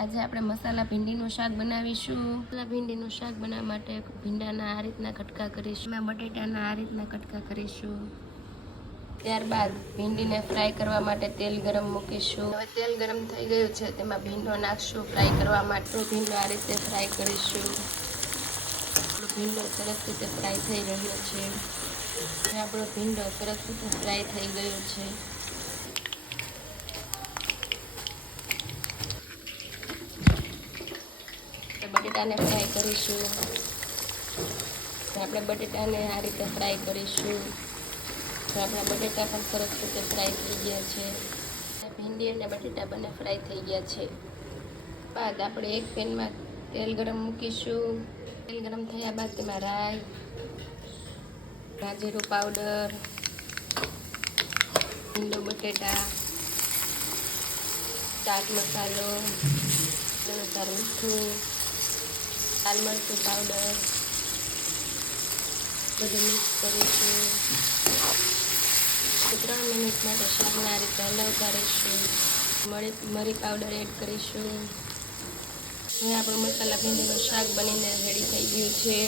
આજે આપણે મસાલા ભીંડીનું શાક બનાવીશું। મસાલા ભીંડીનું શાક બનાવવા માટે ભીંડાના આ રીતના કટકા કરીશું, બટેટાના આ રીતના કટકા કરીશું। ત્યારબાદ ભીંડીને ફ્રાય કરવા માટે તેલ ગરમ મૂકીશું। હવે તેલ ગરમ થઈ ગયું છે, તેમાં ભીંડો નાખશું ફ્રાય કરવા માટે। ભીંડો આ રીતે ફ્રાય કરીશું। ભીંડો સરસ રીતે ફ્રાય થઈ રહ્યો છે। આપણો ભીંડો સરસ રીતે ફ્રાય થઈ ગયો છે। બટેટાને ફ્રાય કરીશું। આપણે બટેટાને આ રીતે ફ્રાય કરીશું। આપણા બટેટા પણ સરસ રીતે ફ્રાય થઈ ગયા છે। ભીંડી અને બટેટા બંને ફ્રાય થઈ ગયા છે। બાદ આપણે એક પેનમાં તેલ ગરમ મૂકીશું। તેલ ગરમ થયા બાદ તેમાં રાઈ, જીરું પાવડર, ભીંડો બટેટા, ચાટ મસાલો, અનુસાર મીઠું, લાલ મરચું પાવડર બધું મિક્સ કરીશું। 3 મિનિટ માટે શાકને આ રીતે હલાવતા રહીશું। મરી પાવડર એડ કરીશું। હવે આપણું મસાલા ભીંડીનું શાક બનીને રેડી થઈ ગયું છે।